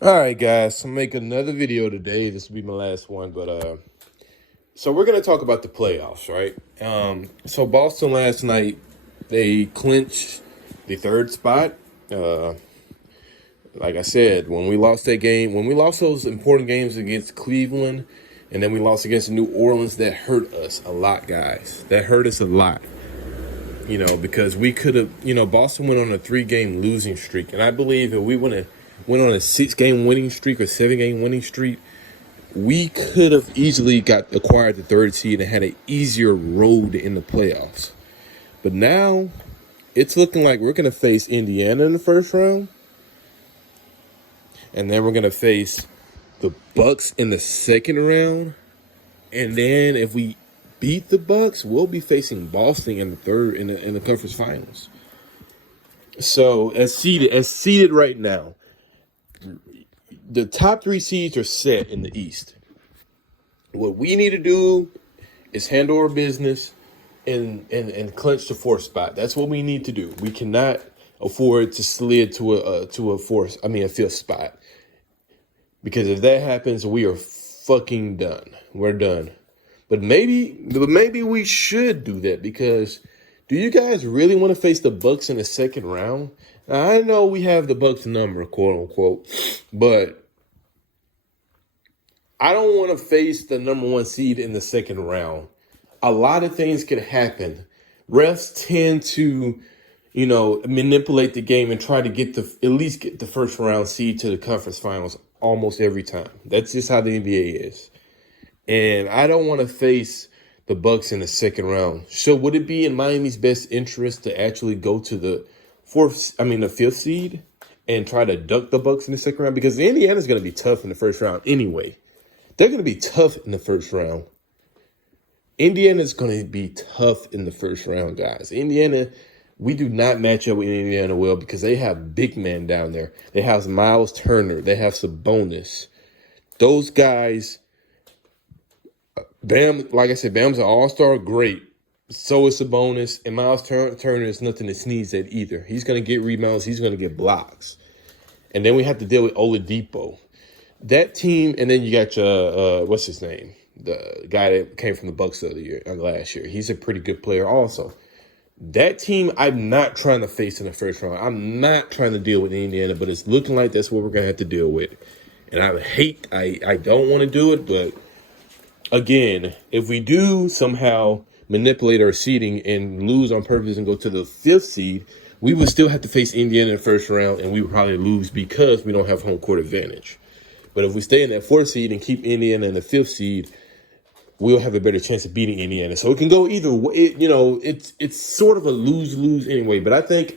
All right, guys. I'm make another video today. This will be my last one, but so we're gonna talk about the playoffs, right? So Boston last night they clinched the third spot. Uh, like I said, when we lost that game, when we lost those important games against Cleveland, and then we lost against New Orleans, that hurt us a lot, guys. That hurt us a lot. Because we could have, Boston went on a 3-game losing streak, and I believe if we went on a 6-game winning streak or 7-game winning streak, we could have easily got acquired the third seed and had an easier road in the playoffs. But now it's looking like we're going to face Indiana in the first round, and then we're going to face the Bucks in the second round, and then if we beat the Bucks, we'll be facing Boston in the third in the conference finals. So as seeded right now, the top 3 seeds are set in the East. What we need to do is handle our business and clinch the 4th spot. That's what we need to do. We cannot afford to slid to a 5th spot, because if that happens, we are fucking done. We're done. But maybe we should do that, because do you guys really want to face the Bucks in the second round? Now, I know we have the Bucks number, quote unquote, but I don't want to face the number 1 seed in the second round. A lot of things could happen. Refs tend to, manipulate the game and try to at least get the first round seed to the conference finals almost every time. That's just how the NBA is. And I don't want to face the Bucks in the second round. So would it be in Miami's best interest to actually go to the 5th seed and try to duck the Bucks in the second round? Because Indiana's going to be tough in the first round anyway. They're going to be tough in the first round. Indiana's going to be tough in the first round, guys. Indiana, we do not match up with Indiana well, because they have big men down there. They have Miles Turner. They have Sabonis. Those guys, Bam, like I said, Bam's an all-star, great. So is Sabonis, and Miles Turner is nothing to sneeze at either. He's going to get rebounds. He's going to get blocks. And then we have to deal with Oladipo. That team, and then you got your, what's his name? The guy that came from the Bucks last year. He's a pretty good player also. That team, I'm not trying to face in the first round. I'm not trying to deal with Indiana, but it's looking like that's what we're going to have to deal with. And I don't want to do it, but again, if we do somehow manipulate our seeding and lose on purpose and go to the 5th seed, we would still have to face Indiana in the first round, and we would probably lose because we don't have home court advantage. But if we stay in that 4th seed and keep Indiana in the 5th seed, we'll have a better chance of beating Indiana. So it can go either way. It's sort of a lose-lose anyway. But I think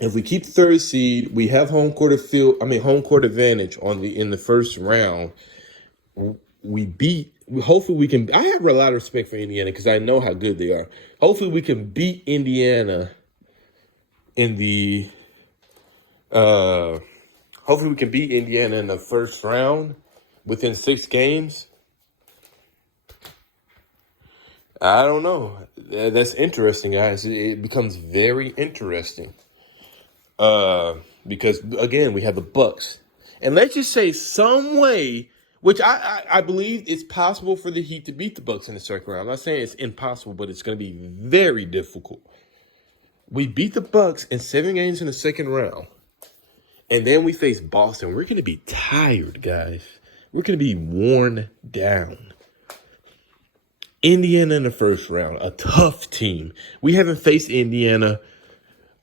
if we keep the 3rd seed, we have home court advantage in the first round. Hopefully we can. I have a lot of respect for Indiana because I know how good they are. Hopefully we can beat Indiana in the. Hopefully we can beat Indiana in the first round within 6 games. I don't know. That's interesting, guys. It becomes very interesting. Because again, we have the Bucks, and let's just say some way, which I believe it's possible for the Heat to beat the Bucks in the second round. I'm not saying it's impossible, but it's going to be very difficult. We beat the Bucks in 7 games in the second round, and then we face Boston. We're going to be tired, guys. We're going to be worn down. Indiana in the first round, a tough team. We haven't faced Indiana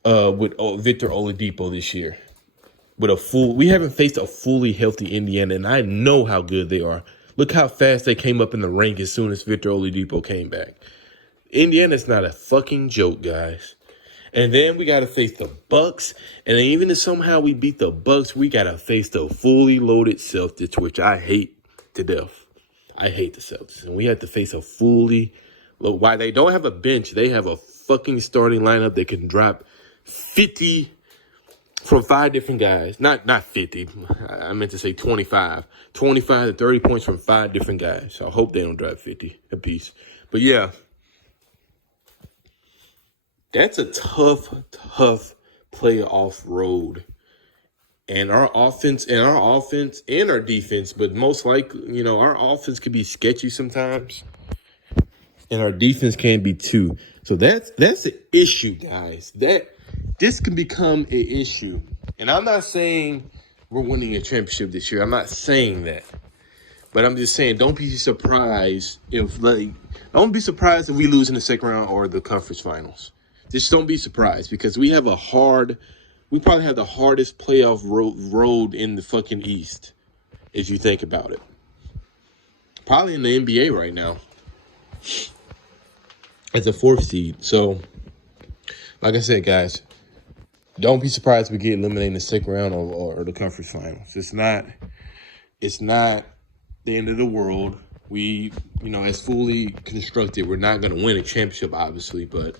with Victor Oladipo this year. We haven't faced a fully healthy Indiana, and I know how good they are. Look how fast they came up in the rank as soon as Victor Oladipo came back. Indiana's not a fucking joke, guys. And then we got to face the Bucks, and even if somehow we beat the Bucks, we got to face the fully loaded Celtics, which I hate to death. I hate the Celtics, and we have to face a while they don't have a bench, they have a fucking starting lineup that can drop 50 from 5 different guys. Not 50. I meant to say 25. 25 to 30 points from 5 different guys. So I hope they don't drop 50 apiece. But yeah, that's a tough playoff road. And our offense and our defense, but most likely, our offense could be sketchy sometimes, and our defense can be too. So that's the issue, guys. That this can become an issue. And I'm not saying we're winning a championship this year. I'm not saying that. But I'm just saying, don't be surprised if we lose in the second round or the conference finals. Just don't be surprised, because we probably have the hardest playoff road in the fucking East, if you think about it. Probably in the NBA right now, as a 4th seed. So, like I said, guys, don't be surprised if we get eliminated in the second round or the conference finals. It's not the end of the world. We, as fully constructed, we're not going to win a championship, obviously, but,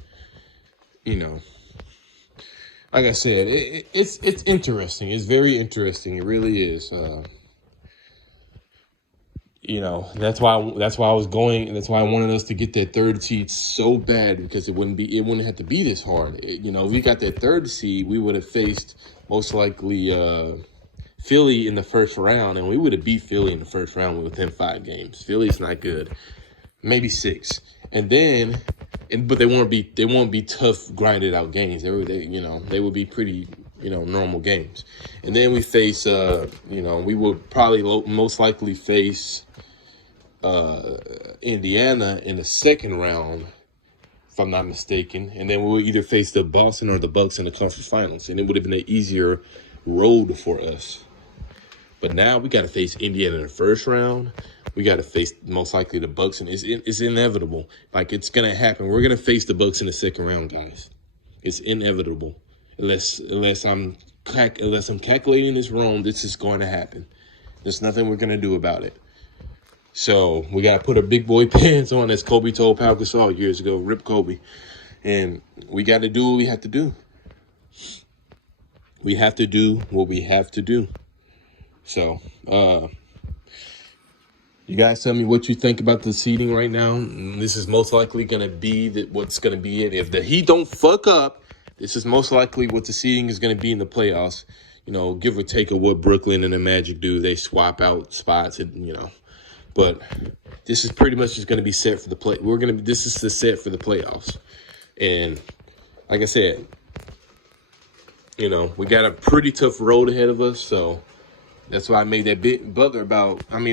like I said, it's interesting. It's very interesting. It really is. That's why I was going, and that's why I wanted us to get that 3rd seed so bad, because it wouldn't have to be this hard. If we got that 3rd seed, we would have faced most likely Philly in the first round, and we would have beat Philly in the first round within 5 games. Philly's not good, maybe 6, but they won't be tough, grinded out games. They would be pretty, normal games. And then we face, we would probably most likely face Indiana in the second round, if I'm not mistaken. And then we'll either face the Boston or the Bucks in the conference finals, and it would have been an easier road for us. But now we got to face Indiana in the first round. We got to face most likely the Bucks, and it's inevitable. Like, it's gonna happen. We're gonna face the Bucks in the second round, guys. It's inevitable, unless I'm calculating this wrong. This is going to happen. There's nothing we're gonna do about it. So we gotta put our big boy pants on, as Kobe told Pau Gasol years ago. Rip Kobe, and we got to do what we have to do. We have to do what we have to do. So, you guys tell me what you think about the seeding right now. This is most likely going to be what's going to be it. If the Heat don't fuck up, this is most likely what the seeding is going to be in the playoffs. Give or take of what Brooklyn and the Magic do. They swap out spots, But this is pretty much just going to be set for the play. This is the set for the playoffs. And like I said, we got a pretty tough road ahead of us. So that's why I made that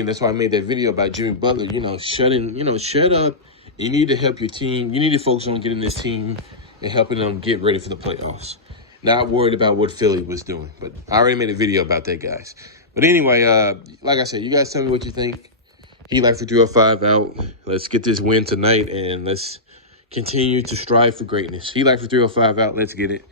that's why I made that video about Jimmy Butler, shut up. You need to help your team. You need to focus on getting this team and helping them get ready for the playoffs. Not worried about what Philly was doing. But I already made a video about that, guys. But anyway, like I said, you guys tell me what you think. Heat Life for 305 out. Let's get this win tonight, and let's continue to strive for greatness. Heat Life for 305 out. Let's get it.